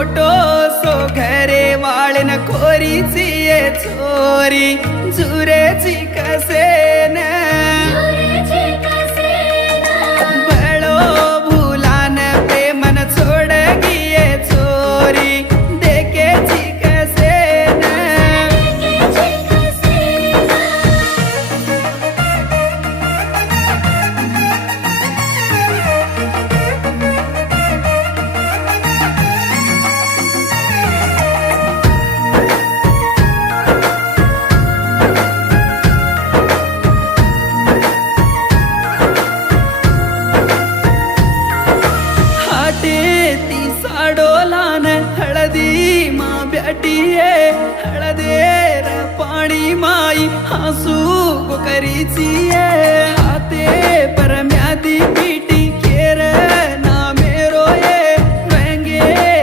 motor so घरे वाळन खोरीची ये चोरी जुरेची कसेन बळो भुलान प्रेमन छोड गिये चोरी देखेची कसेन ती साडोलान हळदी मा ब्याटिये हळदेर पाणी माई हसू करीची हाते परम्या